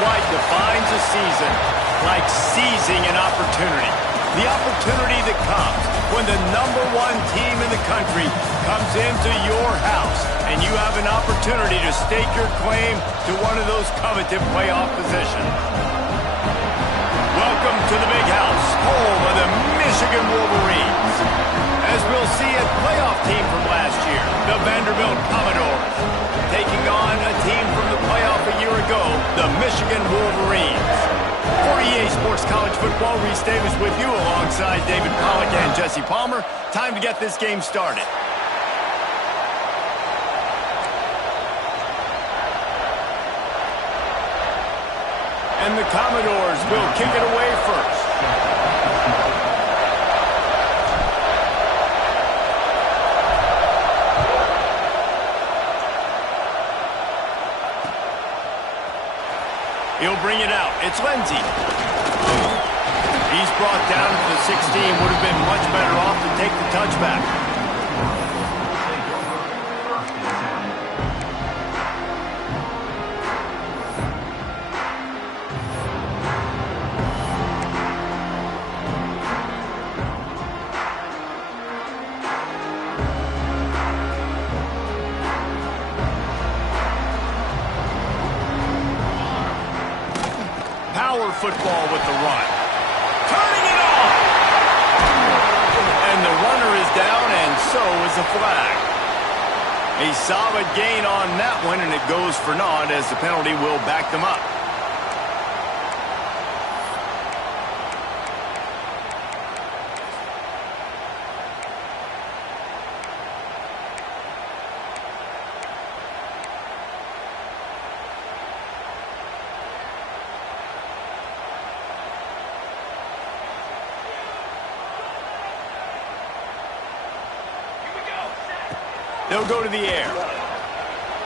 quite defines a season, like seizing an opportunity. The opportunity that comes when the #1 team in the country comes into your house and you have an opportunity to stake your claim to one of those coveted playoff positions. Welcome to the Big House, home of the Michigan Wolverines. As we'll see, a playoff team from last year, the Vanderbilt Commodores, taking on a team from the playoff a year ago, the Michigan Wolverines. For EA Sports College Football, Reese Davis with you alongside David Pollack and Jesse Palmer. Time to get this game started. And the Commodores will kick it away first. He'll bring it out. It's Lindsey. He's brought down to the 16. Would have been much better off to take the touchback. Power football with the run. Turning it off! And the runner is down, and so is the flag. A solid gain on that one, and it goes for naught as the penalty will back them up. They'll go to the air.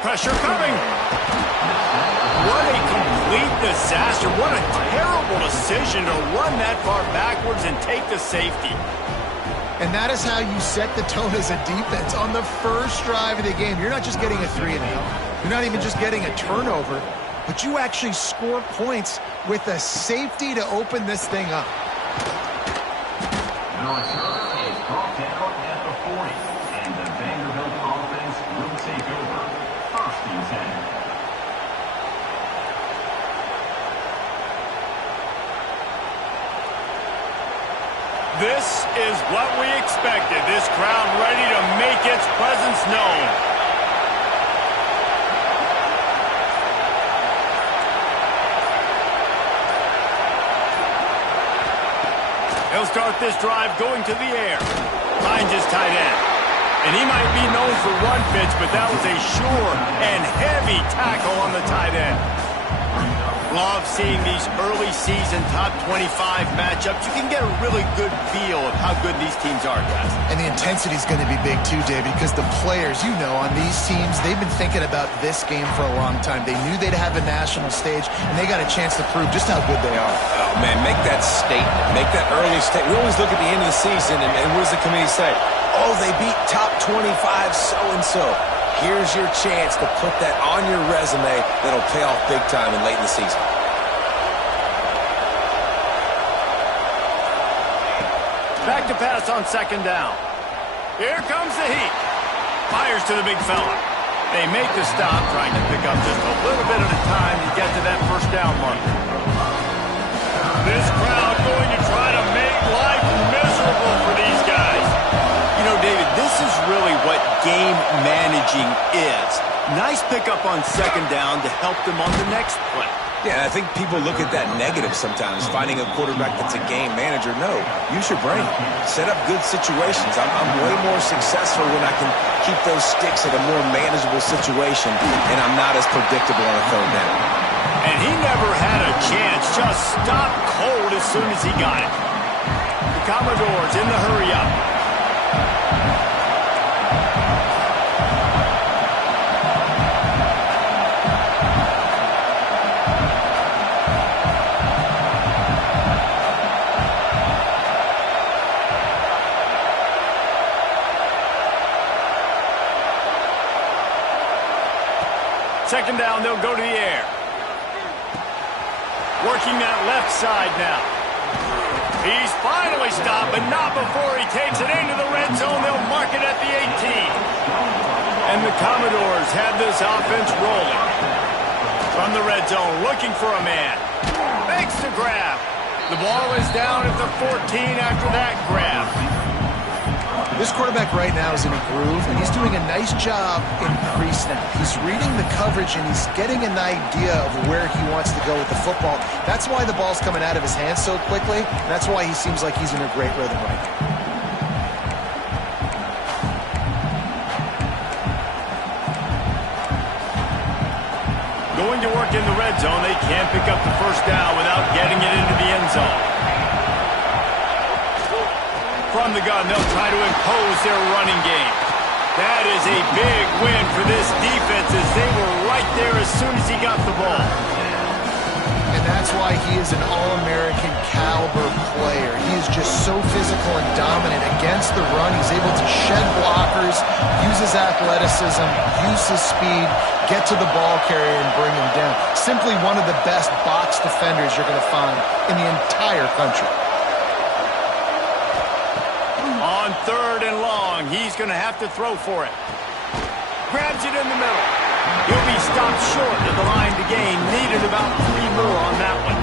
Pressure coming. What a complete disaster. What a terrible decision to run that far backwards and take the safety. And that is how you set the tone as a defense on the first drive of the game. You're not just getting a 3-and-out. You're not even just getting a turnover, but you actually score points with a safety to open this thing up. The return is brought down at the 40. And the Vanderbilt offense will take over. First and 10. This is what we expected. This crowd ready to make its presence known. He'll start this drive going to the air. Finds his tight end. And he might be known for run fits, but that was a sure and heavy tackle on the tight end. Love seeing these early season top 25 matchups. You can get a really good feel of how good these teams are, guys. And the intensity is going to be big too, David, because the players, you know, on these teams, they've been thinking about this game for a long time. They knew they'd have a national stage, and they got a chance to prove just how good they are. Oh, man, make that statement. Make that early statement. We always look at the end of the season, and what does the committee say? Oh, they beat top 25 so-and-so. Here's your chance to put that on your resume that'll pay off big time and late in the season. Back to pass on second down. Here comes the heat. Fires to the big fella. They make the stop, trying to pick up just a little bit at a time to get to that first down mark. This crowd going to try to make life miserable for these guys. You know, David, this is really what game managing is. Nice pickup on second down to help them on the next play. Yeah, I think people look at that negative sometimes, finding a quarterback that's a game manager. No, use your brain. Set up good situations. I'm way more successful when I can keep those sticks at a more manageable situation, and I'm not as predictable on a third down. And he never had a chance. Just stopped cold as soon as he got it. The Commodores in the hurry-up. Second down, they'll go to the air. Working that left side now. He's finally stopped, but not before he takes it into the red zone. They'll mark it at the 18. And the Commodores have this offense rolling. From the red zone, looking for a man. Makes the grab. The ball is down at the 14 after that grab. This quarterback right now is in a groove, and he's doing a nice job in pre-snap. He's reading the coverage, and he's getting an idea of where he wants to go with the football. That's why the ball's coming out of his hands so quickly. That's why he seems like he's in a great rhythm right now. Going to work in the red zone. They can't pick up the first down without getting it into the end zone. From the gun, they'll try to impose their running game. That is a big win for this defense as they were right there as soon as he got the ball. And that's why he is an All-American caliber player. He is just so physical and dominant against the run. He's able to shed blockers, use his athleticism, use his speed, get to the ball carrier and bring him down. Simply one of the best box defenders you're going to find in the entire country. On 3rd and long, he's going to have to throw for it. Grabs it in the middle. He'll be stopped short at the line to gain. Needed about 3 more on that one.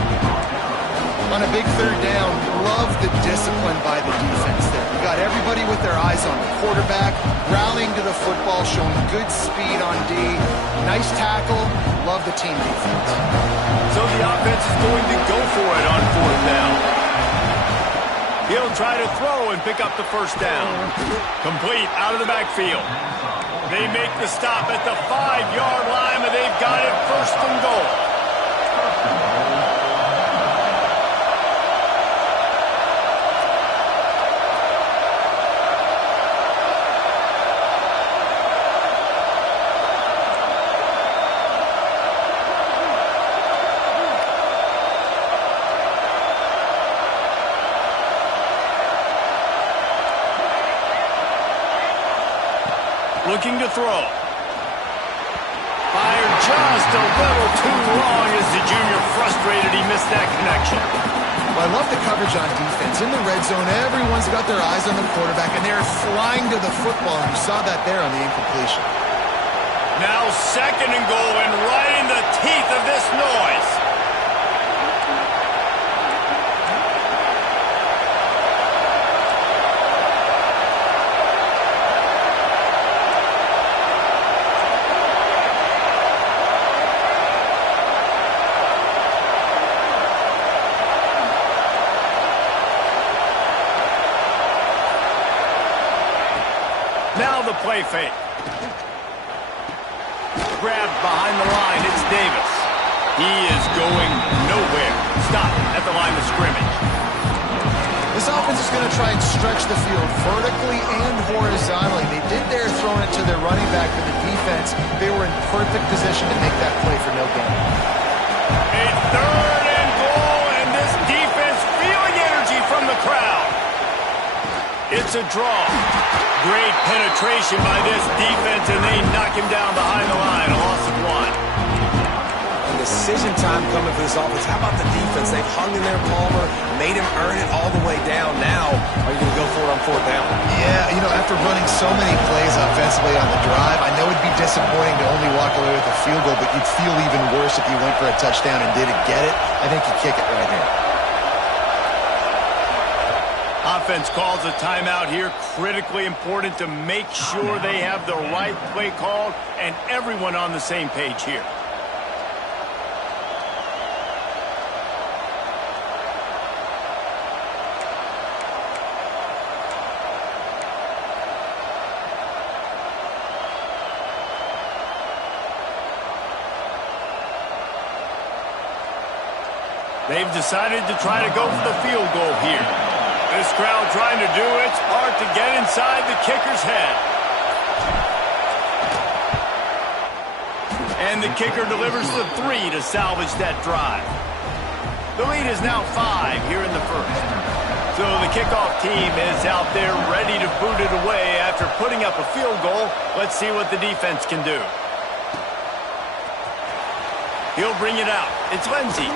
On a big 3rd down, love the discipline by the defense there. You got everybody with their eyes on the quarterback, rallying to the football, showing good speed on D. Nice tackle. Love the team defense. So the offense is going to go for it on 4th down. He'll try to throw and pick up the first down. Complete out of the backfield. They make the stop at the 5-yard line, but they've got it 1st and goal. Looking to throw. Fired just a little too long as the junior frustrated. He missed that connection. Well, I love the coverage on defense. In the red zone, everyone's got their eyes on the quarterback, and they're flying to the football, and you saw that there on the incompletion. Now 2nd and goal, and right in the teeth of this noise. Now the play fake. Grabbed behind the line, it's Davis. He is going nowhere. Stop at the line of scrimmage. This offense is going to try and stretch the field vertically and horizontally. They did their throwing it to their running back, but the defense, they were in perfect position to make that play for no gain. A 3rd and goal, and this defense feeling energy from the crowd. It's a draw. Great penetration by this defense, and they knock him down behind the line. A loss of 1. And decision time coming for this offense. How about the defense? They've hung in there, Palmer, made him earn it all the way down. Now, are you going to go for it on 4th down? Yeah, you know, after running so many plays offensively on the drive, I know it'd be disappointing to only walk away with a field goal, but you'd feel even worse if you went for a touchdown and didn't get it. I think you kick it right here. Offense calls a timeout here. Critically important to make sure they have the right play called and everyone on the same page here. They've decided to try to go for the field goal here. This crowd trying to do its part to get inside the kicker's head. And the kicker delivers the 3 to salvage that drive. The lead is now 5 here in the 1st. So the kickoff team is out there ready to boot it away after putting up a field goal. Let's see what the defense can do. He'll bring it out. It's Lindsey.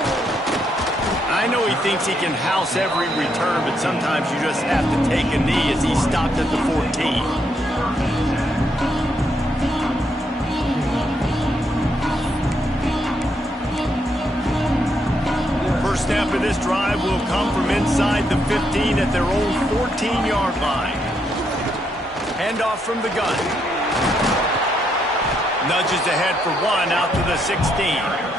I know he thinks he can house every return, but sometimes you just have to take a knee as he stopped at the 14. First snap of this drive will come from inside the 15 at their own 14-yard line. Handoff from the gun. Nudges ahead for one out to the 16.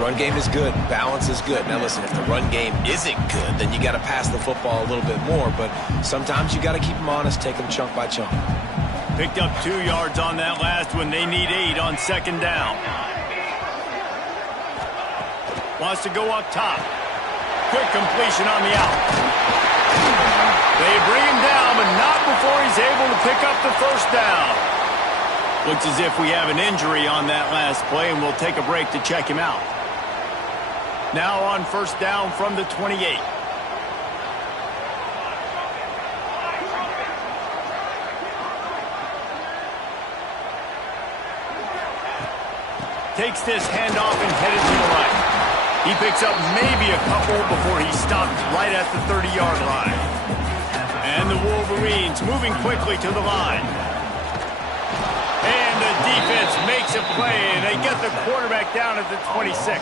Run game is good. Balance is good. Now listen, if the run game isn't good, then you got to pass the football a little bit more. But sometimes you got to keep them honest, take them chunk by chunk. Picked up 2 yards on that last one. They need 8 on second down. Wants to go up top. Quick completion on the out. They bring him down, but not before he's able to pick up the first down. Looks as if we have an injury on that last play, and we'll take a break to check him out. Now on first down from the 28. Takes this handoff and headed to the right. He picks up maybe a couple before he stopped right at the 30-yard line. And the Wolverines moving quickly to the line. And the defense makes a play, and they get the quarterback down at the 26.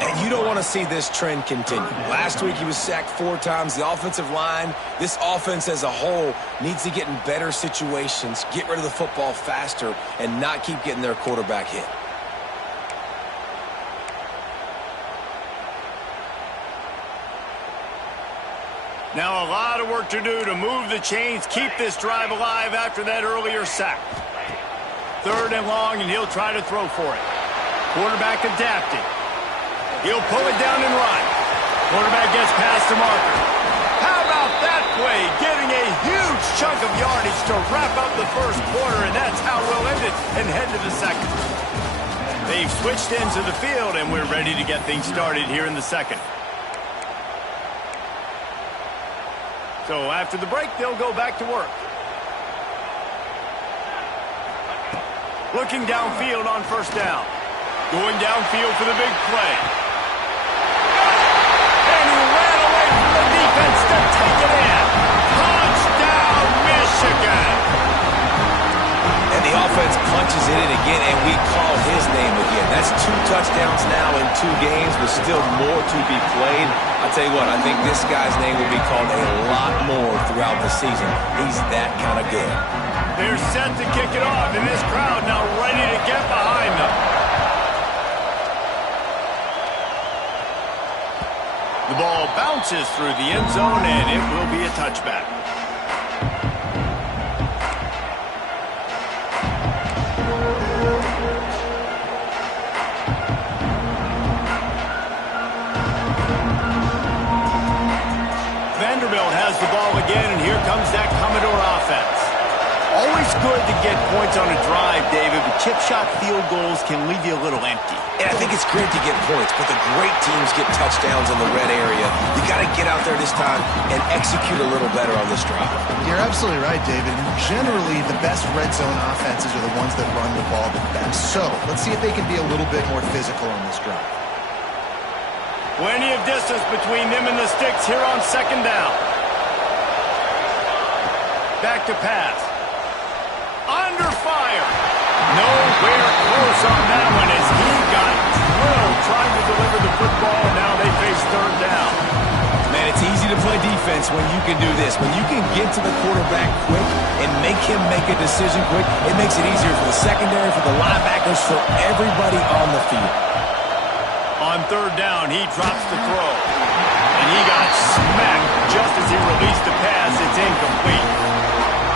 And you don't want to see this trend continue. Last week he was sacked 4 times. The offensive line, this offense as a whole, needs to get in better situations, get rid of the football faster, and not keep getting their quarterback hit. Now a lot of work to do to move the chains, keep this drive alive after that earlier sack. 3rd and long, and he'll try to throw for it. Quarterback adapting. He'll pull it down and run. Quarterback gets past the marker. How about that play? Getting a huge chunk of yardage to wrap up the first quarter, and that's how we'll end it and head to the second. They've switched ends of the field, and we're ready to get things started here in the second. So after the break, they'll go back to work. Looking downfield on first down. Going downfield for the big play. And he ran away from the defense to take it in. Touchdown, Michigan! And the offense punches it in again, and we call his name again. That's 2 touchdowns now in 2 games, but still more to be played. I'll tell you what, I think this guy's name will be called a lot more throughout the season. He's that kind of good. They're set to kick it off, and this crowd now ready to get behind them. The ball bounces through the end zone, and it will be a touchback. Vanderbilt has the ball again, and here comes that Commodore offense. Always good to get points on a drive, David, but chip shot field goals can leave you a little empty. And I think it's great to get points, but the great teams get touchdowns in the red area. You got to get out there this time and execute a little better on this drive. You're absolutely right, David. Generally, the best red zone offenses are the ones that run the ball the best. So let's see if they can be a little bit more physical on this drive. Plenty of distance between them and the sticks here on second down. Back to pass. Under fire. Nowhere close on that one as he got drilled trying to deliver the football. Now they face 3rd down. Man, it's easy to play defense when you can do this. When you can get to the quarterback quick and make him make a decision quick, it makes it easier for the secondary, for the linebackers, for everybody on the field. On 3rd down, he drops the throw. And he got smacked just as he released the pass. It's incomplete.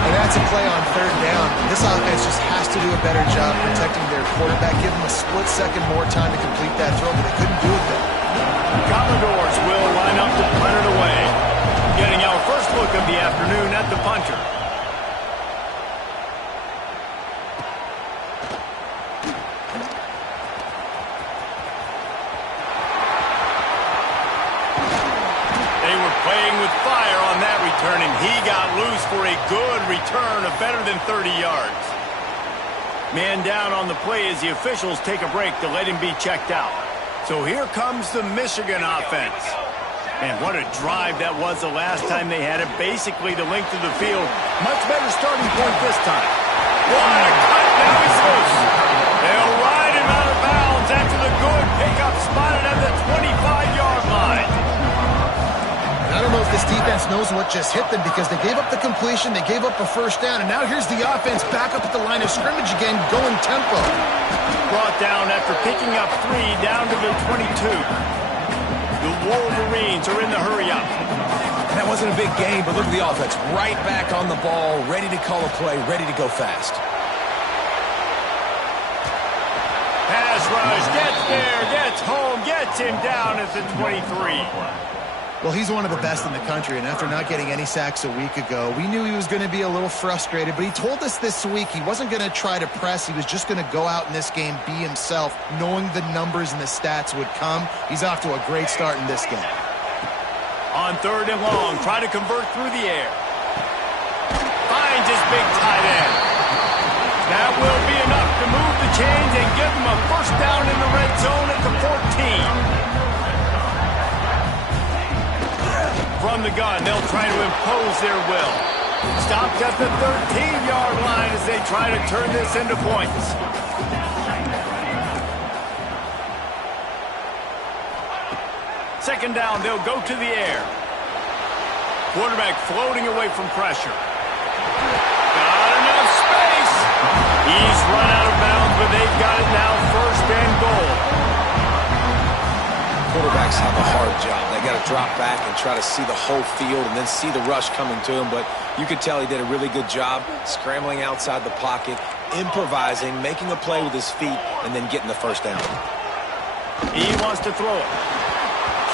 And that's a play on 3rd down. This offense just has to do a better job protecting their quarterback. Give them a split second more time to complete that throw, but they couldn't do it there. Commodores will line up to punt it away. Getting our first look of the afternoon at the punter. They were playing with fire on that return, and he got loose for a good return of better than 30 yards. Man down on the play as the officials take a break to let him be checked out. So here comes the Michigan offense. And what a drive that was the last time they had it. Basically the length of the field. Much better starting point this time. What a cut. Now he's loose. They'll ride him out of bounds after the good pickup spotted at the 25-yard line. I don't know if this defense knows what just hit them because they gave up the completion, they gave up a first down, and now here's the offense back up at the line of scrimmage again, going tempo. Brought down after picking up 3 down to the 22. The Wolverines are in the hurry-up. That wasn't a big game, but look at the offense. Right back on the ball, ready to call a play, ready to go fast. Pass rush, gets there, gets home, gets him down at the 23. Well, he's one of the best in the country, and after not getting any sacks a week ago, we knew he was going to be a little frustrated, but he told us this week he wasn't going to try to press. He was just going to go out in this game, be himself, knowing the numbers and the stats would come. He's off to a great start in this game. On 3rd and long, try to convert through the air. Finds his big tight end. That will be enough to move the chains and give him a first down in the red zone at the 14. From the gun, they'll try to impose their will. Stopped at the 13-yard line as they try to turn this into points. Second down, they'll go to the air. Quarterback floating away from pressure. Got enough space. He's run out of bounds, but they've got it now, 1st and goal. Quarterbacks have a hard job. They got to drop back and try to see the whole field and then see the rush coming to him. But you could tell he did a really good job scrambling outside the pocket, improvising, making a play with his feet, and then getting the first down. He wants to throw it.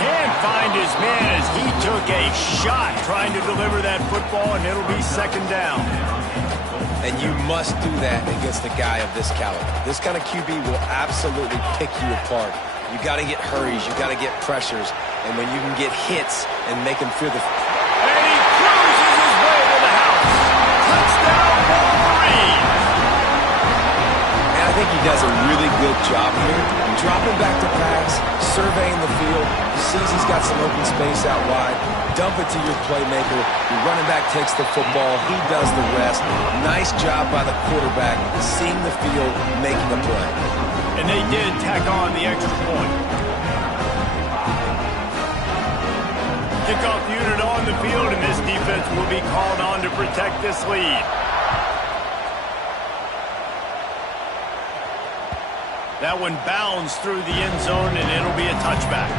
Can't find his man as he took a shot trying to deliver that football, and it'll be 2nd down. And you must do that against a guy of this caliber. This kind of QB will absolutely pick you apart. You got to get hurries, you got to get pressures, and when you can get hits and make him feel the... And he cruises his way to the house. Touchdown, Wolverines! And I think he does a really good job here. Dropping back to pass, surveying the field, he sees he's got some open space out wide, dump it to your playmaker, your running back takes the football, he does the rest. Nice job by the quarterback, seeing the field, making a play. And they did tack on the extra point. Kickoff unit on the field, and this defense will be called on to protect this lead. That one bounds through the end zone, and it'll be a touchback.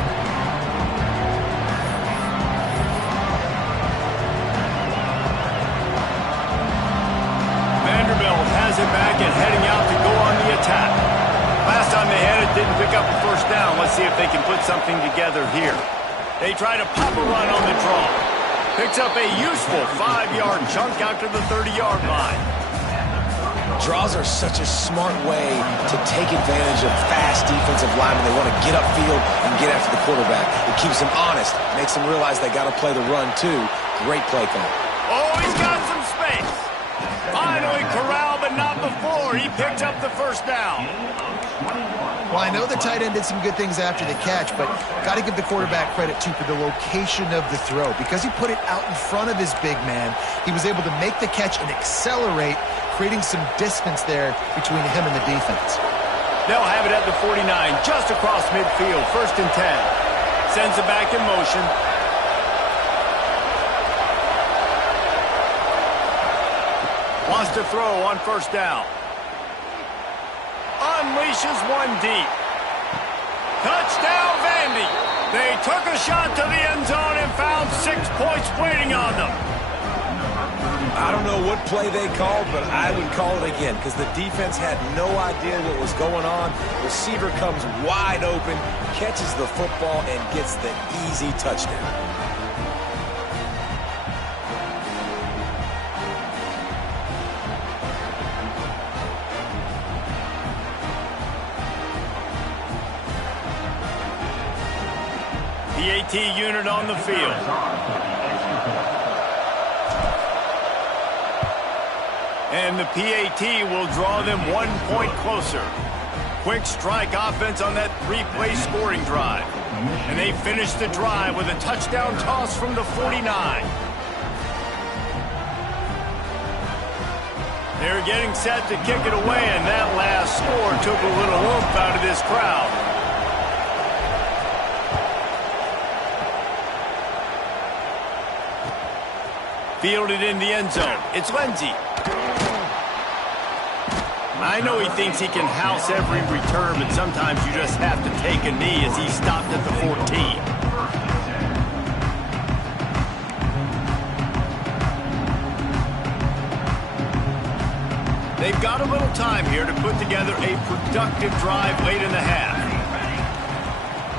Vanderbilt has it back and heading out to go on the attack. Last time they had it, didn't pick up a first down. Let's see if they can put something together here. They try to pop a run on the draw. Picks up a useful 5-yard chunk out to the 30-yard line. Draws are such a smart way to take advantage of fast defensive linemen. They want to get upfield and get after the quarterback. It keeps them honest, makes them realize they got to play the run too. Great play call. Oh, he's got some space. Finally corralled, but not before. He picked up the first down. Well, I know the tight end did some good things after the catch, but got to give the quarterback credit, too, for the location of the throw. Because he put it out in front of his big man, he was able to make the catch and accelerate, creating some distance there between him and the defense. They'll have it at the 49, just across midfield, 1st and 10. Sends it back in motion. Wants to throw on 1st down. Unleashes one deep. Touchdown, Vandy. They took a shot to the end zone and found 6 points waiting on them. I don't know what play they called, but I would call it again because the defense had no idea what was going on. Receiver comes wide open, catches the football, and gets the easy touchdown. The AT unit on the field. And the PAT will draw them 1 point closer. quick strike offense on that three-play scoring drive. And they finished the drive with a touchdown toss from the 49. They're getting set to kick it away, and that last score took a little oomph out of this crowd. Fielded in the end zone. It's Lindsey. I know he thinks he can house every return, but sometimes you just have to take a knee as he stopped at the 14. They've got a little time here to put together a productive drive late in the half.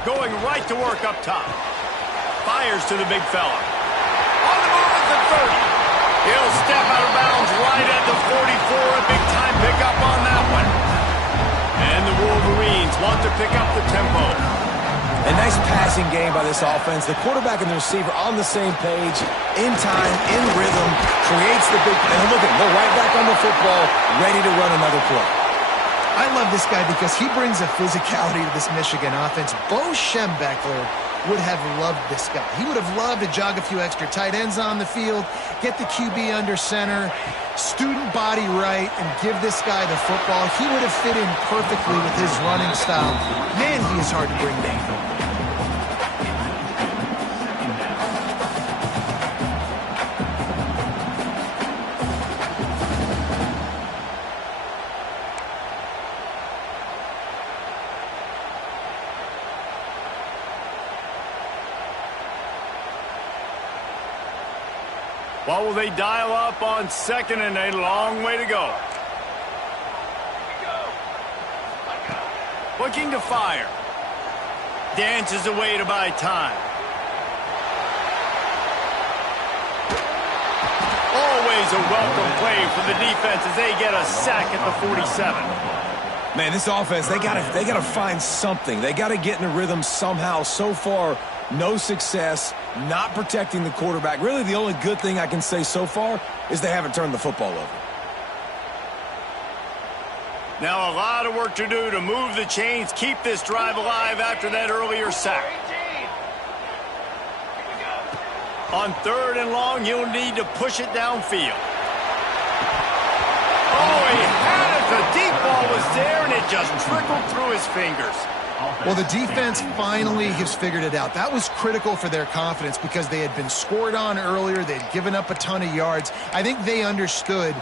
Going right to work up top. Fires to the big fella. On the move at the 30. He'll step out of bounds right at the 44. A big-time pickup on that one. And the Wolverines want to pick up the tempo. A nice passing game by this offense. The quarterback and the receiver on the same page, in time, in rhythm, creates the big play. And look at him, they're right back on the football, ready to run another play. I love this guy because he brings a physicality to this Michigan offense. Bo Schembechler would have loved this guy. He would have loved to jog a few extra tight ends on the field, get the QB under center, student body right, and give this guy the football. He would have fit in perfectly with his running style. Man, he is hard to bring down. What will they dial up on second and a long way to go? Looking to fire. Dances away to buy time. Always a welcome play for the defense as they get a sack at the 47. Man, this offense, they gotta find something. They gotta get in a rhythm somehow. So far, no success, not protecting the quarterback. Really, the only good thing I can say so far is they haven't turned the football over. Now a lot of work to do to move the chains, keep this drive alive after that earlier sack. On third and long, you'll need to push it downfield. Oh, he had it. The deep ball was there, and it just trickled through his fingers. Well, the defense finally has figured it out. That was critical for their confidence because they had been scored on earlier. They had given up a ton of yards. I think they understood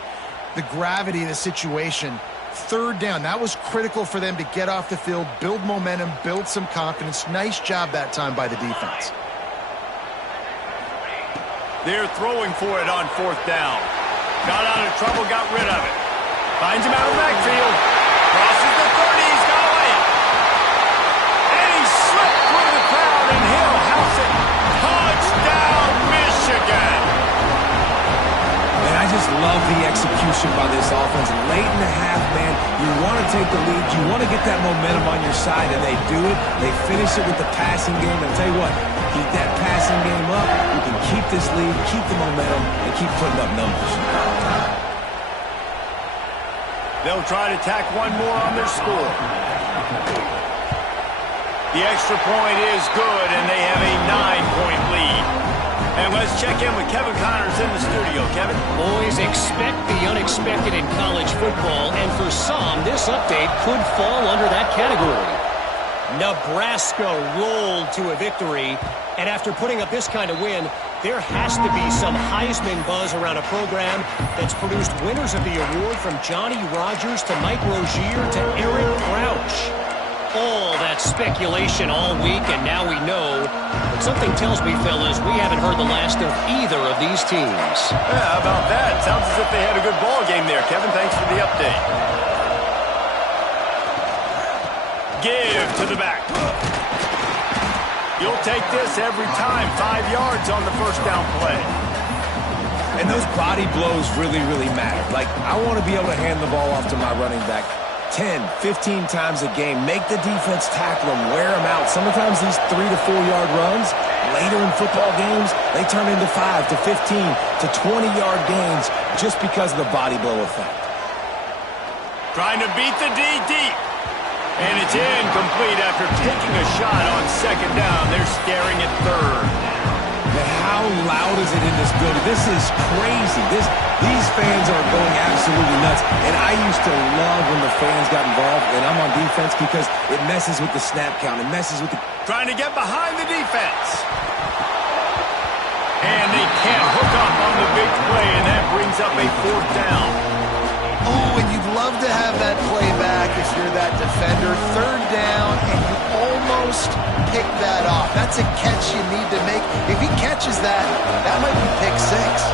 the gravity of the situation. Third down, that was critical for them to get off the field, build momentum, build some confidence. Nice job that time by the defense. They're throwing for it on fourth down. Got out of trouble, got rid of it. Finds him out of the backfield. Crosses the 30, he's got away. And he slipped through the crowd, and he'll house it. Touchdown, Michigan. And I just love the execution by this offense. Late in the half, man, you want to take the lead. You want to get that momentum on your side, and they do it. They finish it with the passing game. And I'll tell you what, keep that passing game up. You can keep this lead, keep the momentum, and keep putting up numbers. They'll try to tack one more on their score. The extra point is good, and they have a 9-point lead. And let's check in with Kevin Connors in the studio. Kevin? Boys, expect the unexpected in college football, and for some, this update could fall under that category. Nebraska rolled to a victory, and after putting up this kind of win, there has to be some Heisman buzz around a program that's produced winners of the award from Johnny Rodgers to Mike Rozier to Eric Crouch. All that speculation all week, and now we know. But something tells me, fellas, we haven't heard the last of either of these teams. Yeah, how about that? Sounds as if they had a good ball game there, Kevin. Thanks for the update. Give to the back. You'll take this every time. 5 yards on the first down play. And those body blows really, really matter. Like, I want to be able to hand the ball off to my running back 10, 15 times a game. Make the defense tackle them, wear them out. Sometimes these 3 to 4 yard runs, later in football games, they turn into 5 to 15 to 20 yard gains just because of the body blow effect. Trying to beat the D deep. And it's incomplete after taking a shot on second down. They're staring at third. Man, how loud is it in this building? This is crazy. These fans are going absolutely nuts. And I used to love when the fans got involved, and I'm on defense because it messes with the snap count. It messes with the... Trying to get behind the defense. And they can't hook up on the big play, and that brings up a fourth down. Oh, and you'd love to have that play back if you're that defender. Third down, and you almost pick that off. That's a catch you need to make. If he catches that, that might be pick six.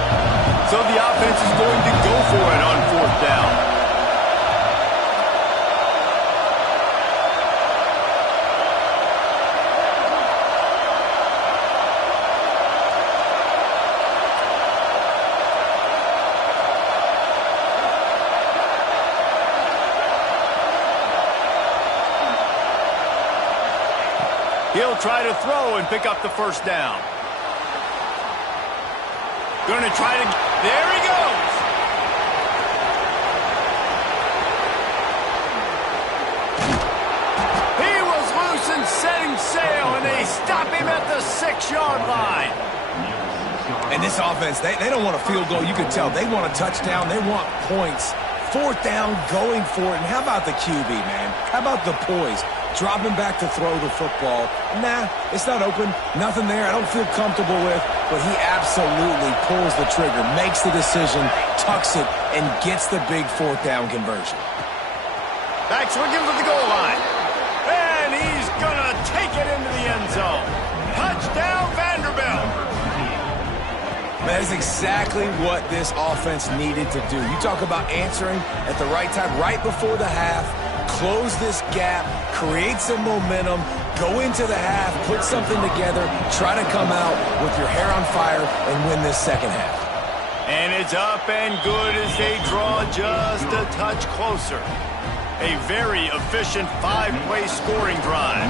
So the offense is going to go for it on fourth down. He'll try to throw and pick up the first down. Going to try to... There he goes! He was loose and setting sail, and they stop him at the 6-yard line. And this offense, they don't want a field goal. You can tell they want a touchdown. They want points. Fourth down, going for it. And how about the QB, man? How about the poise? Dropping back to throw the football. Nah, it's not open. Nothing there I don't feel comfortable with. But he absolutely pulls the trigger, makes the decision, tucks it, and gets the big fourth down conversion. Back's looking for the goal line. And he's going to take it into the end zone. Touchdown, Vanderbilt. That is exactly what this offense needed to do. You talk about answering at the right time, right before the half, close this gap, create some momentum, go into the half, put something together, try to come out with your hair on fire and win this second half. And it's up and good as they draw just a touch closer. A very efficient 5-play scoring drive.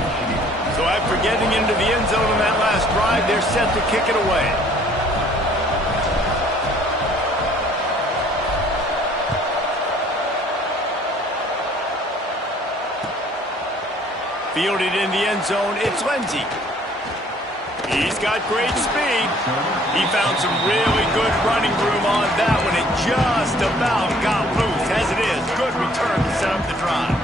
So after getting into the end zone on that last drive, they're set to kick it away. Fielded in the end zone, it's Lindsey. He's got great speed. He found some really good running room on that one. It just about got loose. As it is, good return to set up the drive.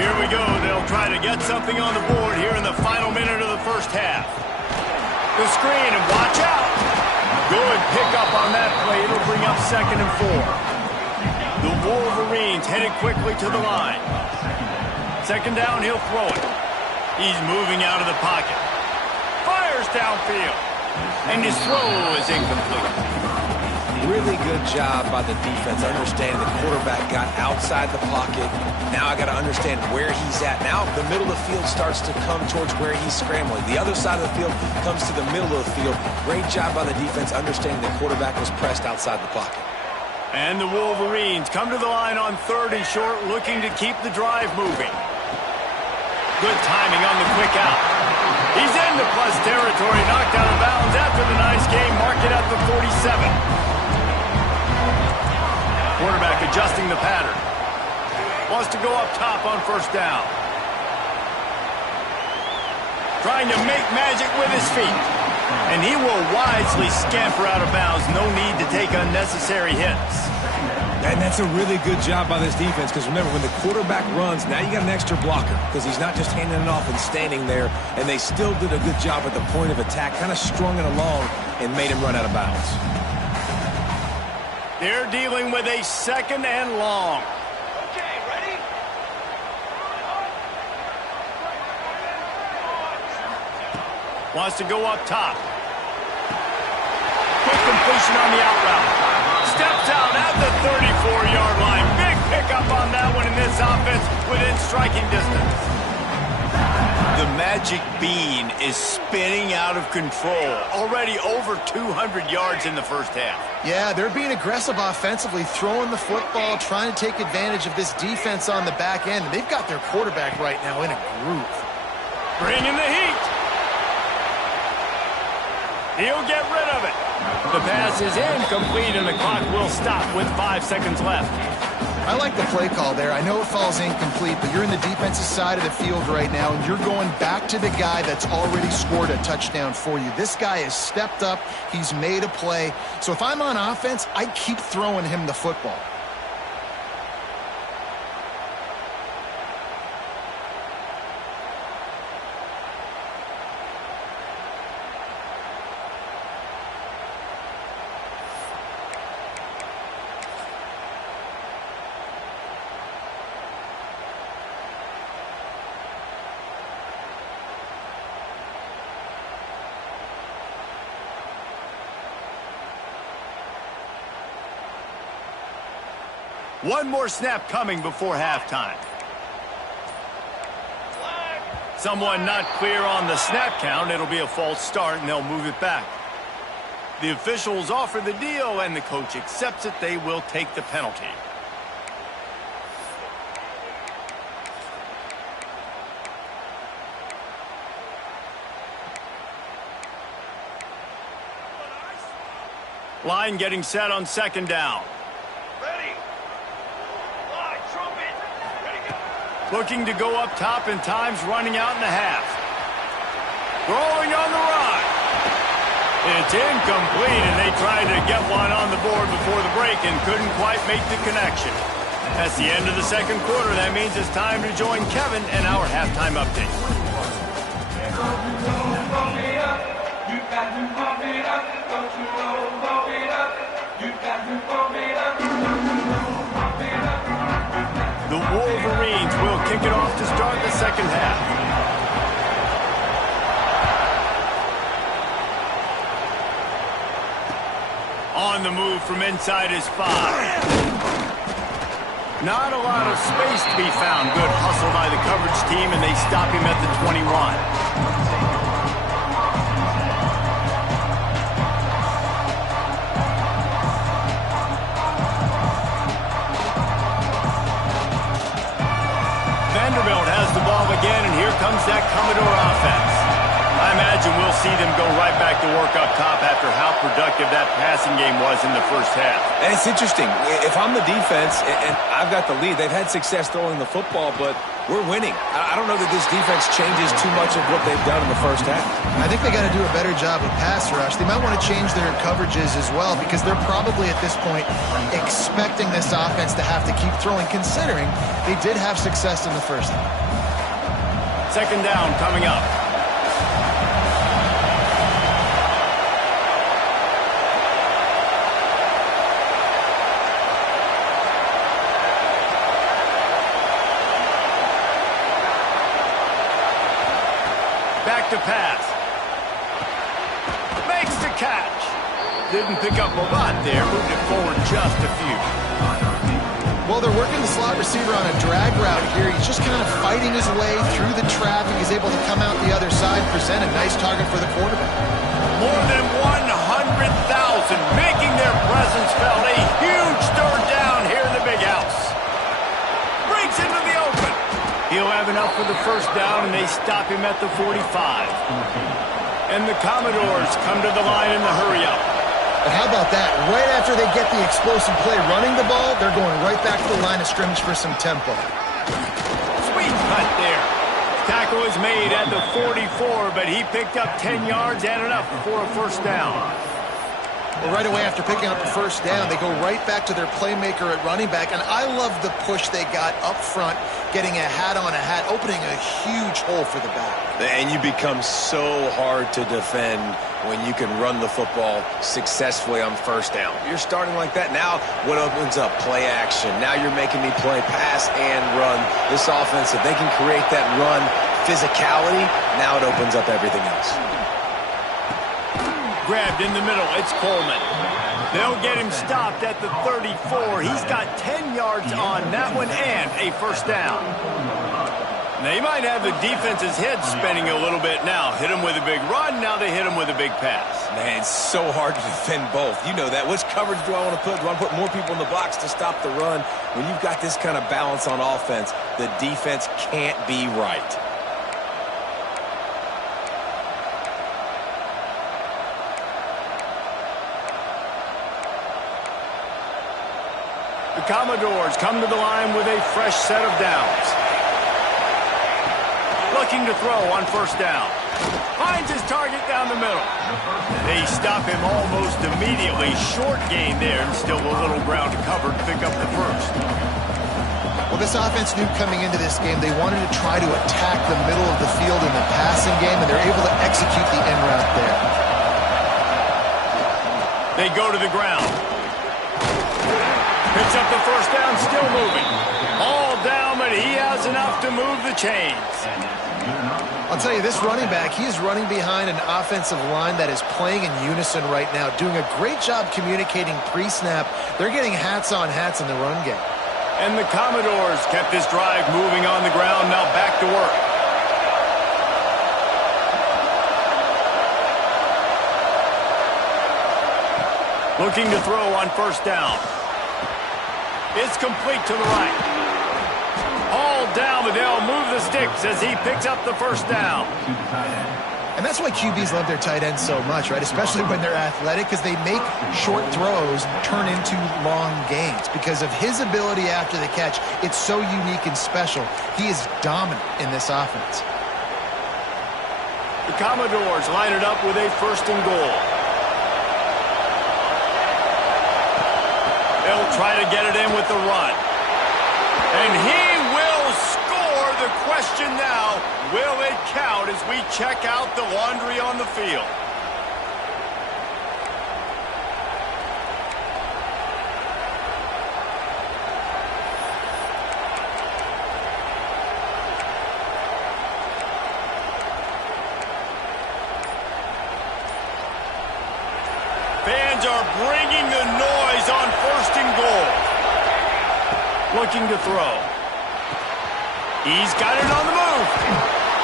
Here we go. They'll try to get something on the board here in the final minute of the first half. The screen, and watch out. Good pickup on that play. It'll bring up 2nd and 4. The Wolverines headed quickly to the line. 2nd down, he'll throw it. He's moving out of the pocket. Fires downfield. And his throw is incomplete. Really good job by the defense understanding the quarterback got outside the pocket. Now I got to understand where he's at. Now the middle of the field starts to come towards where he's scrambling. The other side of the field comes to the middle of the field. Great job by the defense understanding the quarterback was pressed outside the pocket. And the Wolverines come to the line on 3rd and short, looking to keep the drive moving. Good timing on the quick out. He's into plus territory, knocked out of bounds after the nice game. Mark it at the 47. Quarterback adjusting the pattern. Wants to go up top on 1st down. Trying to make magic with his feet. And he will wisely scamper out of bounds. No need to take unnecessary hits. And that's a really good job by this defense because remember, when the quarterback runs, now you got an extra blocker because he's not just handing it off and standing there. And they still did a good job at the point of attack, kind of strung it along and made him run out of bounds. They're dealing with a 2nd and long. Okay, ready? Wants to go up top. Quick completion on the out route. Steps out at the 34-yard line. Big pickup on that one in this offense within striking distance. The magic bean is spinning out of control. Already over 200 yards in the first half. Yeah, they're being aggressive offensively, throwing the football, trying to take advantage of this defense on the back end. And they've got their quarterback right now in a groove. Bringing the heat. He'll get rid of it. The pass is incomplete, and the clock will stop with 5 seconds left. I like the play call there. I know it falls incomplete, but you're in the defensive side of the field right now, and you're going back to the guy that's already scored a touchdown for you. This guy has stepped up. He's made a play. So if I'm on offense, I keep throwing him the football. One more snap coming before halftime. Someone not clear on the snap count. It'll be a false start, and they'll move it back. The officials offer the deal, and the coach accepts it. They will take the penalty. Line getting set on second down. Looking to go up top, and time's running out in the half. Throwing on the run. It's incomplete, and they tried to get one on the board before the break and couldn't quite make the connection. That's the end of the second quarter. That means it's time to join Kevin and our halftime update. The Wolverines will kick it off to start the second half. On the move from inside his 5. Not a lot of space to be found. Good hustle by the coverage team, and they stop him at the 21. Vanderbilt has the ball again, and here comes that Commodore offense. I imagine we'll see them go right back to work up top after how productive that passing game was in the first half. And it's interesting. If I'm the defense and I've got the lead, they've had success throwing the football, but we're winning. I don't know that this defense changes too much of what they've done in the first half. I think they got to do a better job of pass rush. They might want to change their coverages as well, because they're probably at this point expecting this offense to have to keep throwing, considering they did have success in the first half. Second down coming up. Back to pass. Makes the catch. Didn't pick up a lot there. Moved it forward just a few. Well, they're working the slot receiver on a drag route here. He's just kind of fighting his way through the traffic. He's able to come out the other side, present a nice target for the quarterback. More than 100,000 making their presence felt. A huge third down here in the big house. Breaks into the open. He'll have enough for the first down, and they stop him at the 45. And the Commodores come to the line in the hurry-up. But how about that? Right after they get the explosive play running the ball, they're going right back to the line of scrimmage for some tempo. Sweet cut there. Tackle is made at the 44, but he picked up 10 yards and enough for a first down. Well, right away after picking up the first down, they go right back to their playmaker at running back. And I love the push they got up front, getting a hat on a hat, opening a huge hole for the back. And you become so hard to defend when you can run the football successfully on first down. You're starting like that. Now what opens up? Play action. Now you're making me play pass and run. This offense, if they can create that run physicality, now it opens up everything else. Grabbed in the middle. It's Coleman. They'll get him stopped at the 34. He's got 10 yards on that one and a first down. They might have the defense's head spinning a little bit now. Hit them with a big run, now they hit them with a big pass. Man, it's so hard to defend both. You know that. Which coverage do I want to put? Do I want to put more people in the box to stop the run? When you've got this kind of balance on offense, the defense can't be right. The Commodores come to the line with a fresh set of downs. Looking to throw on first down. Finds his target down the middle. They stop him almost immediately. Short gain there, and still a little ground to cover to pick up the first. Well, this offense knew coming into this game they wanted to try to attack the middle of the field in the passing game, and they're able to execute the in route there. They go to the ground. Picks up the first down, still moving. All down, but he has enough to move the chains. I'll tell you, this running back, he is running behind an offensive line that is playing in unison right now, doing a great job communicating pre-snap. They're getting hats on hats in the run game. And the Commodores kept this drive moving on the ground, now back to work. Looking to throw on first down. It's complete to the right. All down, but they'll move the sticks as he picks up the first down. And that's why QBs love their tight ends so much, right? Especially when they're athletic, because they make short throws turn into long gains. Because of his ability after the catch, it's so unique and special. He is dominant in this offense. The Commodores line it up with a first and goal. They'll try to get it in with the run. And he will score. The question now, will it count as we check out the laundry on the field? Fans are bringing the noise on first and goal. Looking to throw. He's got it on the move.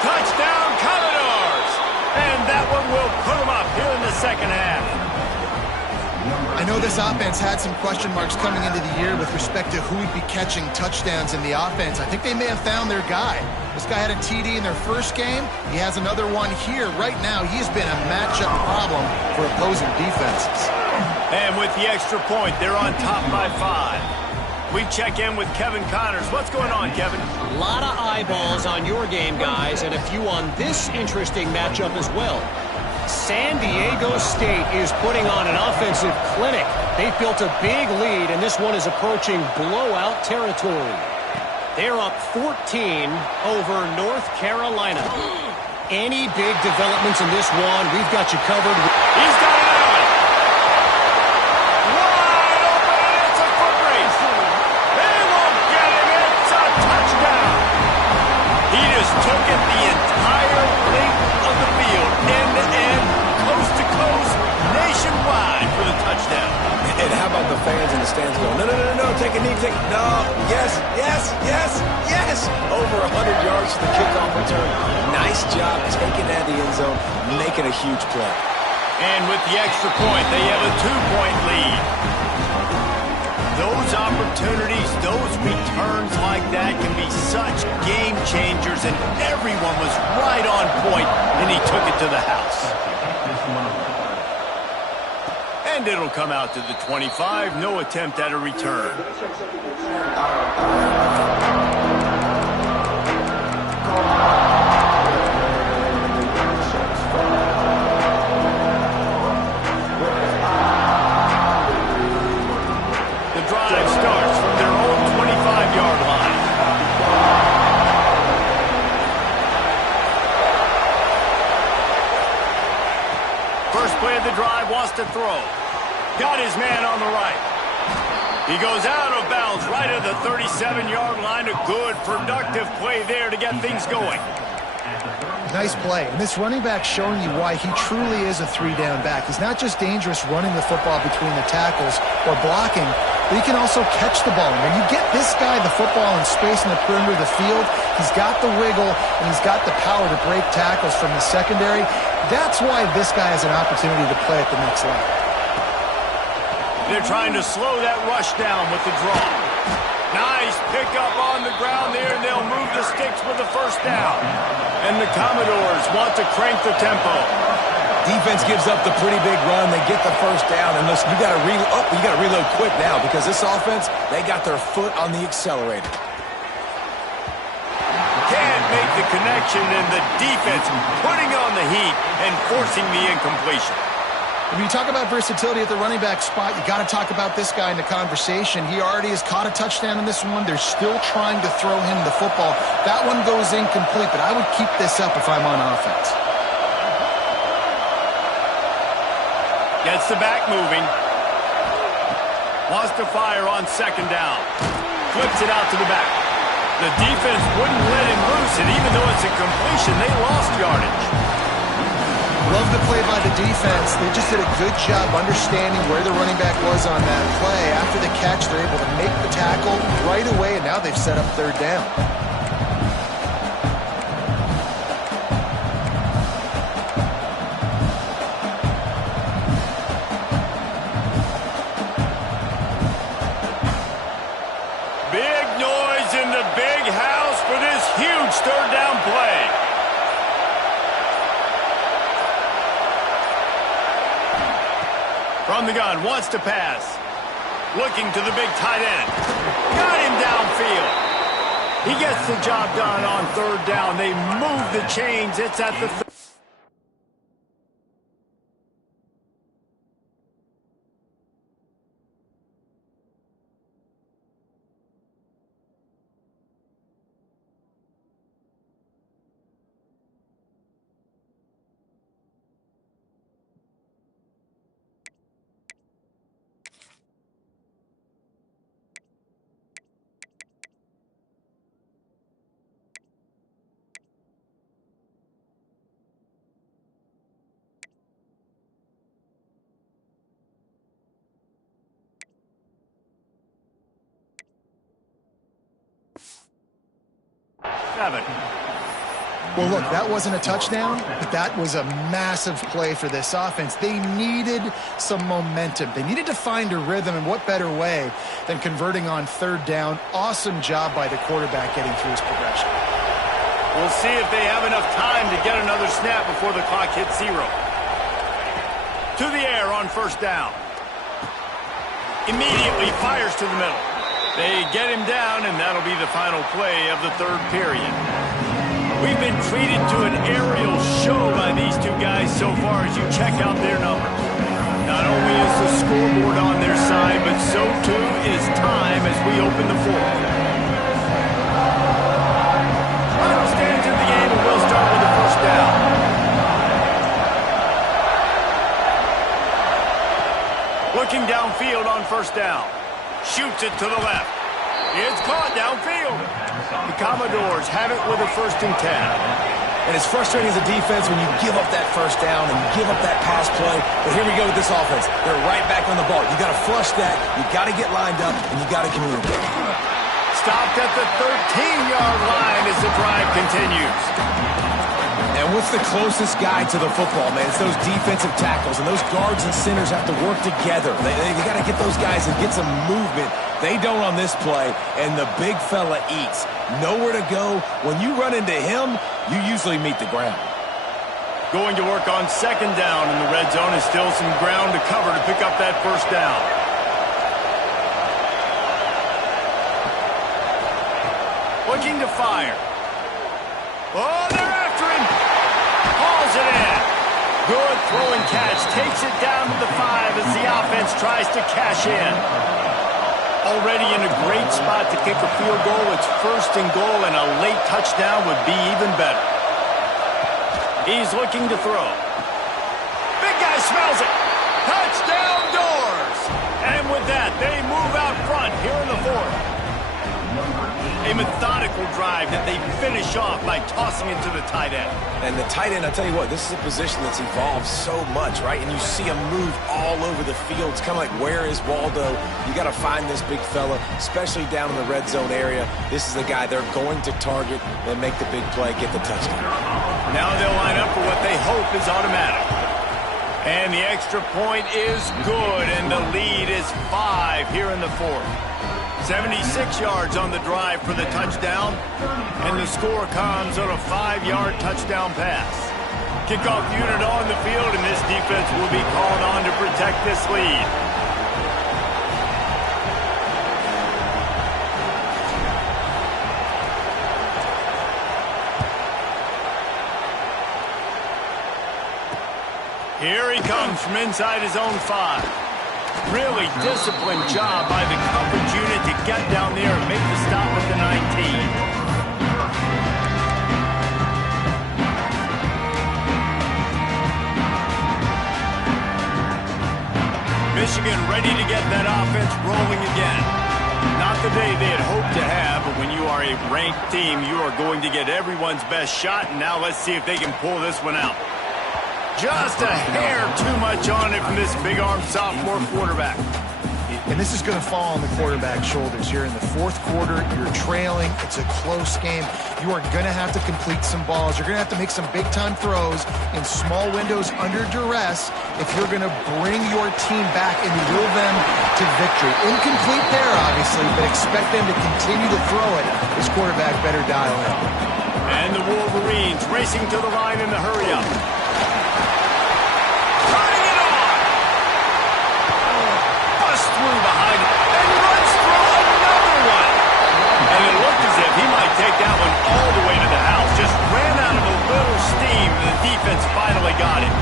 Touchdown, Commodores. And that one will put him up here in the second half. I know this offense had some question marks coming into the year with respect to who would be catching touchdowns in the offense. I think they may have found their guy. This guy had a TD in their first game. He has another one here. Right now, he's been a matchup problem for opposing defenses. And with the extra point, they're on top by 5. We check in with Kevin Connors. What's going on, Kevin? A lot of eyeballs on your game, guys, and a few on this interesting matchup as well. San Diego State is putting on an offensive clinic. They've built a big lead, and this one is approaching blowout territory. They're up 14 over North Carolina. Any big developments in this one, we've got you covered. He's got it on. Wide open, and it's a foot race. They won't get him. It's a touchdown. He just took it the entire length of the field, end to end, coast to coast, nationwide for the touchdown. And how about the fans in the stands going, no, take a knee, no, yes. Over 100 yards to the kickoff return. Nice job taking that to the end zone, making a huge play. And with the extra point, they have a 2-point lead. Those opportunities, those returns like that can be such game changers, and everyone was right on point, and he took it to the house. And it'll come out to the 25. No attempt at a return. The drive starts from their own 25-yard line. First play of the drive, wants to throw. Got his man on the right. He goes out of bounds right at the 37-yard line. A good, productive play there to get things going. Nice play. And this running back showing you why he truly is a three-down back. He's not just dangerous running the football between the tackles or blocking, but he can also catch the ball. And when you get this guy the football in space in the perimeter of the field, he's got the wiggle and he's got the power to break tackles from the secondary. That's why this guy has an opportunity to play at the next level. They're trying to slow that rush down with the draw. Nice pickup on the ground there, and they'll move the sticks with the first down. And the Commodores want to crank the tempo. Defense gives up the pretty big run. They get the first down. And listen, you got to reload quick now because this offense, they got their foot on the accelerator. Can't make the connection, and the defense putting on the heat and forcing the incompletion. When you talk about versatility at the running back spot, you got to talk about this guy in the conversation. He already has caught a touchdown in this one. They're still trying to throw him the football. That one goes incomplete, but I would keep this up if I'm on offense. Gets the back moving. Wants to fire on second down. Flips it out to the back. The defense wouldn't let him loose, and even though it's a completion, they lost yardage. Love the play by the defense. They just did a good job understanding where the running back was on that play. After the catch, they're able to make the tackle right away, and now they've set up third down. Big noise in the big house for this huge third down play. From the gun, wants to pass. Looking to the big tight end. Got him downfield. He gets the job done on third down. They move the chains. It's at the seven. Well, look, that wasn't a touchdown, but that was a massive play for this offense. They needed some momentum. They needed to find a rhythm, and what better way than converting on third down. Awesome job by the quarterback getting through his progression. We'll see if they have enough time to get another snap before the clock hits 0. To the air on first down. Immediately fires to the middle. They get him down, and that'll be the final play of the third period. We've been treated to an aerial show by these two guys so far as you check out their numbers. Not only is the scoreboard on their side, but so too is time as we open the fourth. Final stands in the game, and we'll start with the first down. Looking downfield on first down. Shoots it to the left. It's caught downfield. The Commodores have it with a 1st and 10. And it's frustrating as a defense when you give up that first down and you give up that pass play. But here we go with this offense. They're right back on the ball. You got to flush that. You got to get lined up, and you got to communicate. Stopped at the 13-yard line as the drive continues. And what's the closest guy to the football, man? It's those defensive tackles, and those guards and centers have to work together. They got to get those guys and get some movement. They don't on this play, and the big fella eats. Nowhere to go. When you run into him, you usually meet the ground. Going to work on second down in the red zone is still some ground to cover to pick up that first down. Looking to fire. Oh, they're after him. Hauls it in. Good throw and catch. Takes it down to the 5 as the offense tries to cash in. Already in a great spot to kick a field goal. It's 1st and goal, and a late touchdown would be even better. He's looking to throw. Big guy smells it. Touchdown Doors. And with that, they move out front here in the 4th. A methodical drive that they finish off by tossing it to the tight end. And the tight end, I'll tell you what, this is a position that's evolved so much, right? And you see him move all over the field. It's kind of like, where is Waldo? You got to find this big fella, especially down in the red zone area. This is the guy they're going to target and make the big play, get the touchdown. Now they'll line up for what they hope is automatic. And the extra point is good, and the lead is 5 here in the fourth. 76 yards on the drive for the touchdown, and the score comes on a 5-yard touchdown pass. Kickoff unit on the field, and this defense will be called on to protect this lead. Here he comes from inside his own 5. Really disciplined job by the coverage unit to get down there and make the stop at the 19. Michigan ready to get that offense rolling again. Not the day they had hoped to have, but when you are a ranked team, you are going to get everyone's best shot, and now let's see if they can pull this one out. Just a hair too much on it from this big-armed sophomore quarterback. And this is going to fall on the quarterback's shoulders here in the fourth quarter. You're trailing. It's a close game. You are going to have to complete some balls. You're going to have to make some big-time throws in small windows under duress if you're going to bring your team back and will them to victory. Incomplete there, obviously, but expect them to continue to throw it. This quarterback better dial in. And the Wolverines racing to the line in the hurry-up. Through behind and runs through another one. And it looked as if he might take that one all the way to the house. Just ran out of a little steam, and the defense finally got him.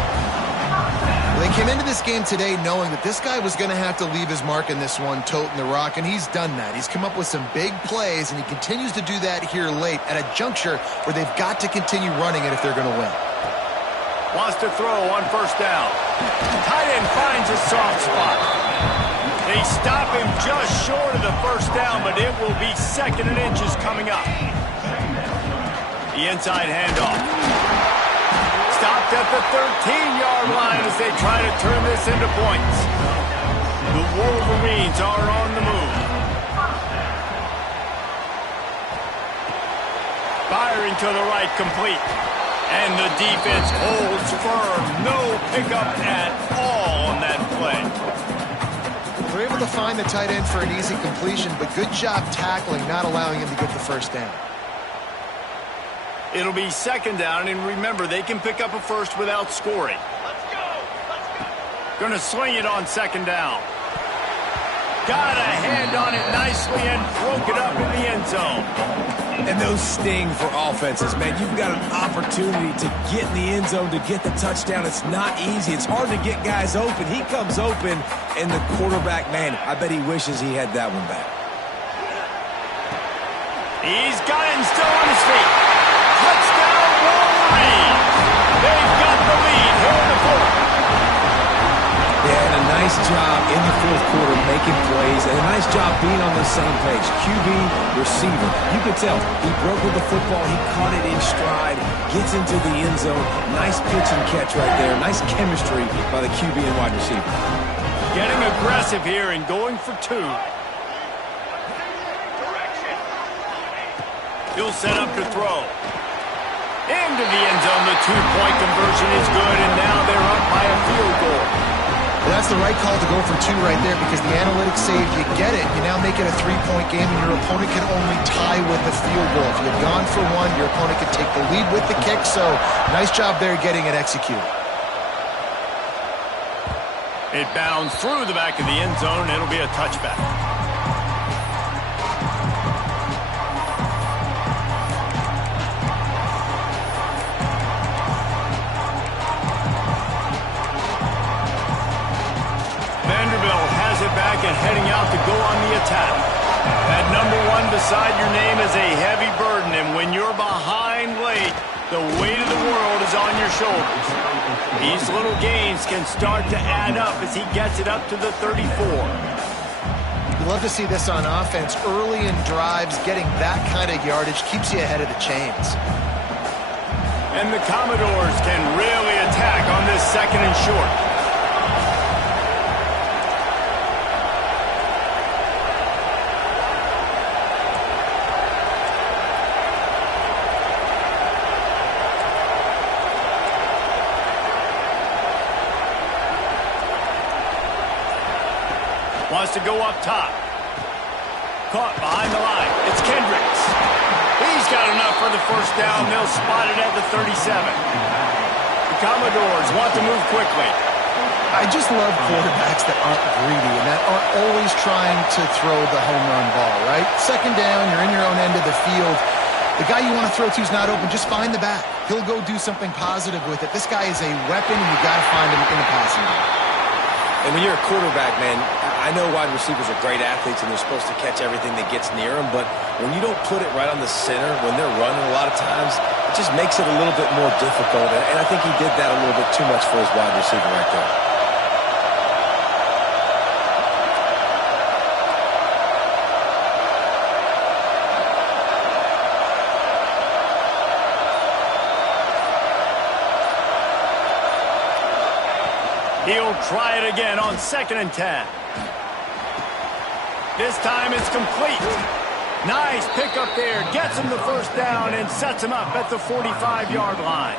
They came into this game today knowing that this guy was going to have to leave his mark in this one, toting the rock, and he's done that. He's come up with some big plays, and he continues to do that here late at a juncture where they've got to continue running it if they're going to win. Wants to throw on first down. Tight end finds a soft spot. They stop him just short of the first down, but it will be 2nd and inches coming up. The inside handoff. Stopped at the 13-yard line as they try to turn this into points. The Wolverines are on the move. Firing to the right, complete. And the defense holds firm. No pickup at all on that play. They're able to find the tight end for an easy completion, but good job tackling, not allowing him to get the first down. It'll be 2nd down, and remember, they can pick up a first without scoring. Let's go! Gonna swing it on 2nd down. Got a hand on it nicely and broke it up in the end zone. And those sting for offenses, man. You've got an opportunity to get in the end zone, to get the touchdown. It's not easy. It's hard to get guys open. He comes open, and the quarterback, man, I bet he wishes he had that one back. He's got it and still on his feet. Touchdown, Wolverines. They've got the lead here in the fourth. Yeah, and a nice job in the fourth quarter making plays, and a nice job being on the same page. QB, receiver. You could tell he broke with the football. He caught it in stride, gets into the end zone. Nice pitch and catch right there. Nice chemistry by the QB and wide receiver. Getting aggressive here and going for 2. He'll set up to throw. Into the end zone. The 2-point conversion is good, and now they're up by a field goal. That's the right call to go for 2 right there because the analytics say if you get it, you now make it a 3-point game and your opponent can only tie with the field goal. If you had gone for 1, your opponent could take the lead with the kick, so nice job there getting it executed. It bounds through the back of the end zone, and it'll be a touchback. And heading out to go on the attack. That number 1 beside your name is a heavy burden, and when you're behind late, the weight of the world is on your shoulders. These little gains can start to add up as he gets it up to the 34. You love to see this on offense. Early in drives, getting that kind of yardage keeps you ahead of the chains. And the Commodores can really attack on this 2nd and short. Wants to go up top. Caught behind the line. It's Kendricks. He's got enough for the first down. They'll spot it at the 37. The Commodores want to move quickly. I just love quarterbacks that aren't greedy and that aren't always trying to throw the home run ball, right? 2nd down, you're in your own end of the field. The guy you want to throw to is not open. Just find the back. He'll go do something positive with it. This guy is a weapon, and you got to find him in the passing game. And when you're a quarterback, man, I know wide receivers are great athletes and they're supposed to catch everything that gets near them, but when you don't put it right on the center, when they're running a lot of times, it just makes it a little bit more difficult. And I think he did that a little bit too much for his wide receiver right there. He'll try it again on 2nd and 10. This time it's complete. Nice pickup there. Gets him the first down and sets him up at the 45-yard line.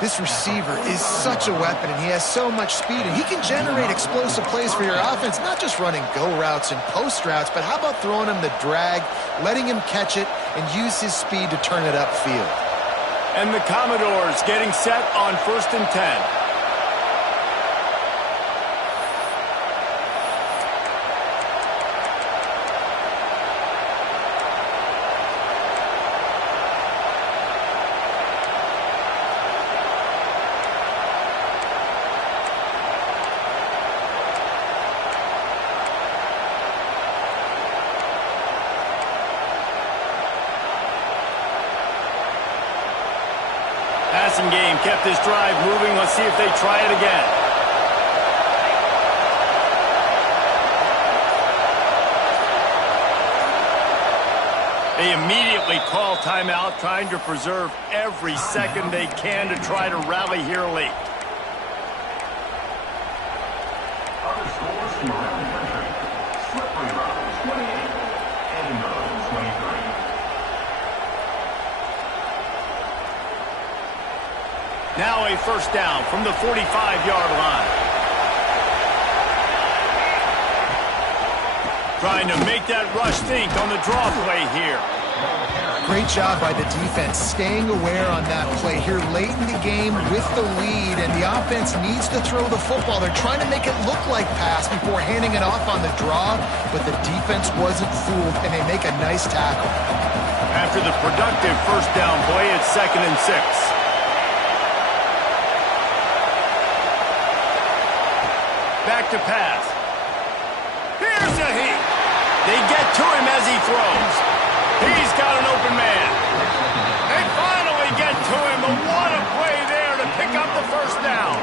This receiver is such a weapon, and he has so much speed, and he can generate explosive plays for your offense, not just running go routes and post routes, but how about throwing him the drag, letting him catch it, and use his speed to turn it upfield. And the Commodores getting set on 1st and 10. Passing game kept this drive moving. Let's see if they try it again. They immediately call timeout, trying to preserve every second they can to try to rally here late. Other scores from around the country. Slippery Road, 28. Edinburgh, 23. Now a first down from the 45-yard line. Trying to make that rush think on the draw play here. Great job by the defense staying aware on that play here late in the game with the lead, and the offense needs to throw the football. They're trying to make it look like pass before handing it off on the draw, but the defense wasn't fooled, and they make a nice tackle. After the productive first down play, it's 2nd and 6. Back to pass. Here's a heat. They get to him as he throws. He's got an open man. They finally get to him, but what a play there to pick up the first down.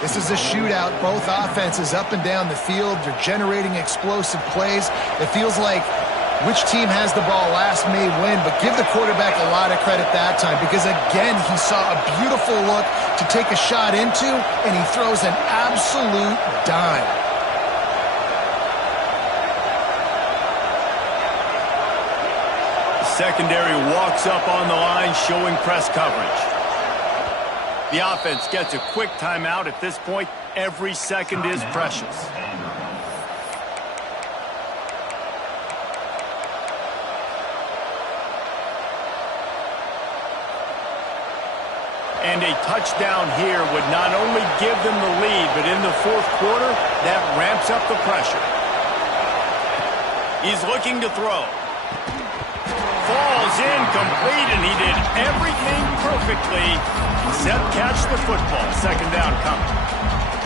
This is a shootout. Both offenses up and down the field. They're generating explosive plays. It feels like which team has the ball last may win, but give the quarterback a lot of credit that time because, again, he saw a beautiful look to take a shot into, and he throws an absolute dime. The secondary walks up on the line, showing press coverage. The offense gets a quick timeout at this point. Every second is precious. And a touchdown here would not only give them the lead, but in the fourth quarter, that ramps up the pressure. He's looking to throw. Falls incomplete, and he did everything perfectly except catch the football. 2nd down coming.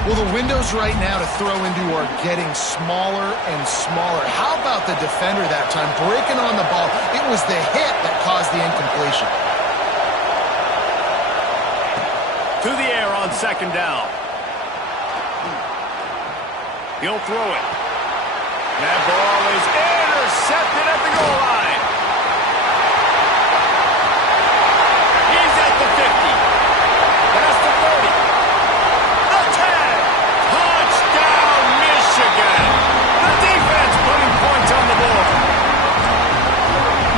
Well, the windows right now to throw into are getting smaller and smaller. How about the defender that time breaking on the ball? It was the hit that caused the incompletion. To the air on 2nd down. He'll throw it. That ball is intercepted at the goal line. He's at the 50. Past the 30. The 10. Touchdown, Michigan. The defense putting points on the board.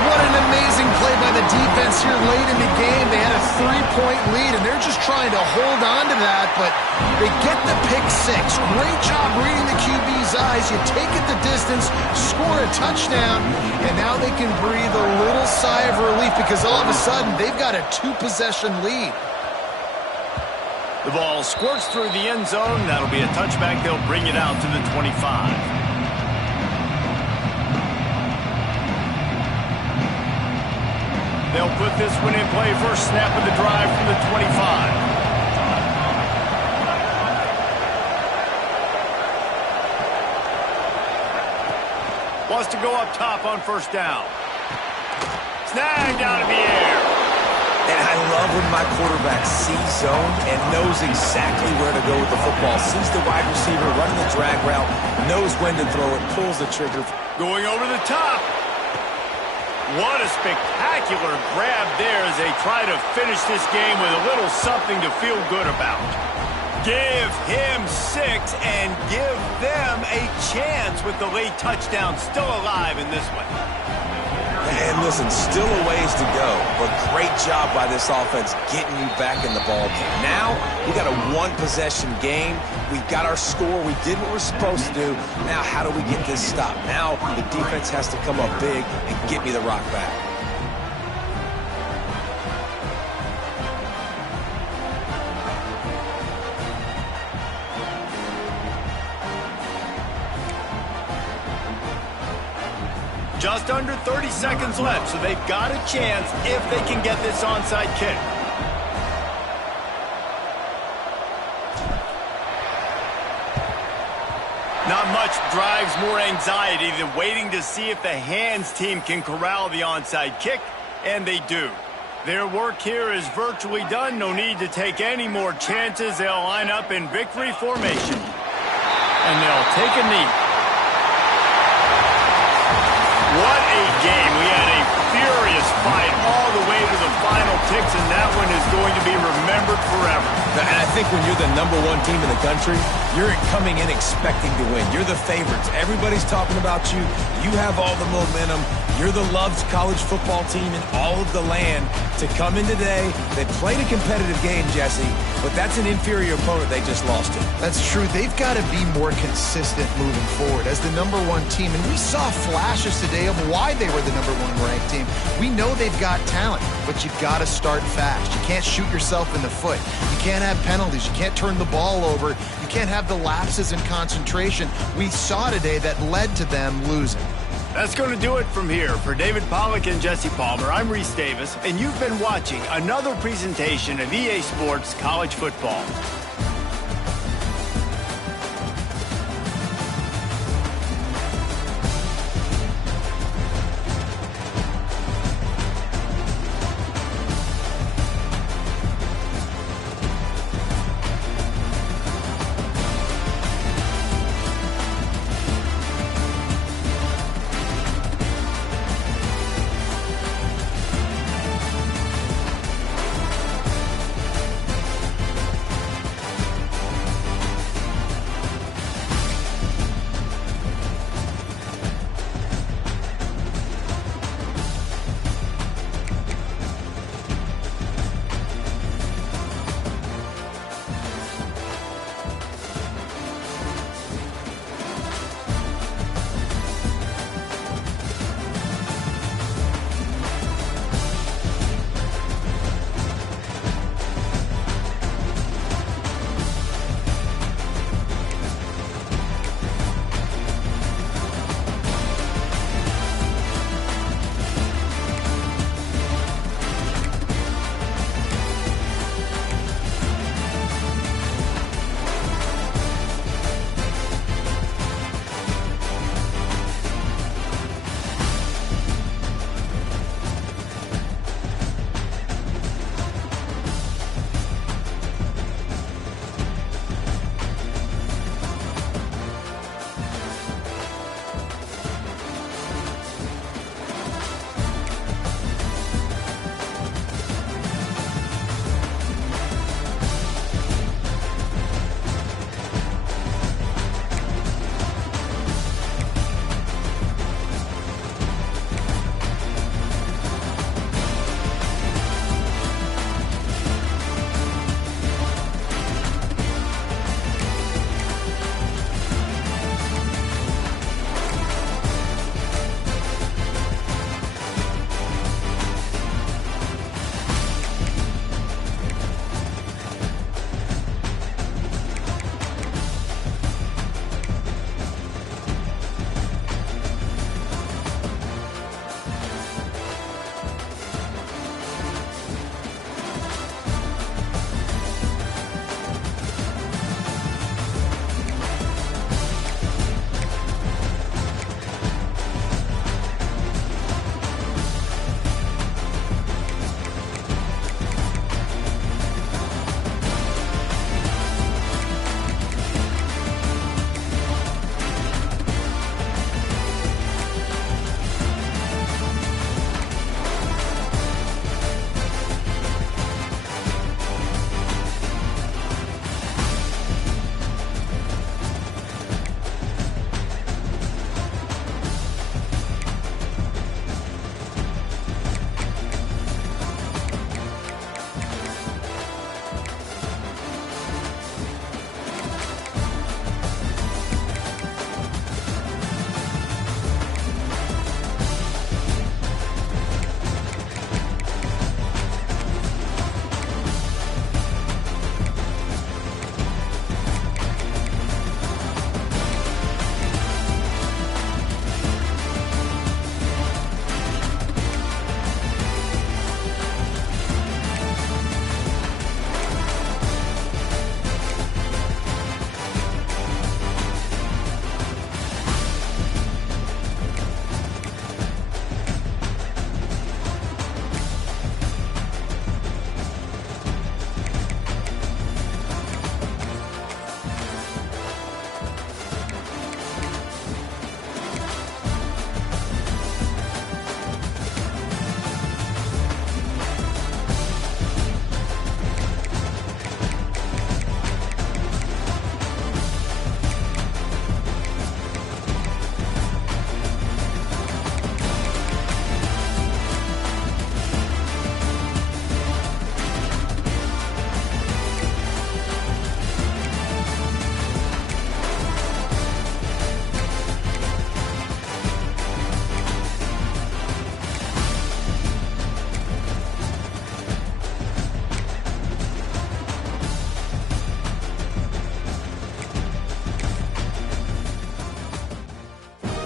What an amazing play by the defense here late in the game. They had a 3-point lead, and they're just trying to hold on to that, but they get the pick six. Great job reading the QB's eyes. You take it the distance, score a touchdown, and now they can breathe a little sigh of relief because all of a sudden they've got a 2-possession lead. The ball squirts through the end zone. That'll be a touchback. They'll bring it out to the 25. They'll put this one in play. First snap of the drive from the 25. Wants to go up top on first down. Snagged out of the air. And I love when my quarterback sees zone and knows exactly where to go with the football. Sees the wide receiver running the drag route, knows when to throw it, pulls the trigger. Going over the top. What a spectacular grab there as they try to finish this game with a little something to feel good about. Give him 6 and give them a chance with the late touchdown still alive in this one. And listen, still a ways to go, but great job by this offense getting you back in the ballgame. Now, we got a 1-possession game. We got our score. We did what we're supposed to do. Now, how do we get this stopped? Now, the defense has to come up big and get me the rock back. Just under 30 seconds left, so they've got a chance if they can get this onside kick. Not much drives more anxiety than waiting to see if the hands team can corral the onside kick, and they do. Their work here is virtually done. No need to take any more chances. They'll line up in victory formation. And they'll take a knee. What a game. We had a furious fight all the way to the final ticks, and that one is going to be remembered forever. And I think when you're the #1 team in the country, you're coming in expecting to win. You're the favorites. Everybody's talking about you. You have all the momentum. You're the loved college football team in all of the land. To come in today, they played a competitive game, Jesse, but that's an inferior opponent they just lost to. That's true. They've got to be more consistent moving forward as the #1 team. And we saw flashes today of why they were the #1 ranked team. We know they've got talent, but you've got to start fast. You can't shoot yourself in the foot. You can't have penalties. You can't turn the ball over. You can't have the lapses in concentration we saw today that led to them losing. That's going to do it from here. For David Pollack and Jesse Palmer, I'm Reese Davis, and you've been watching another presentation of EA Sports College Football.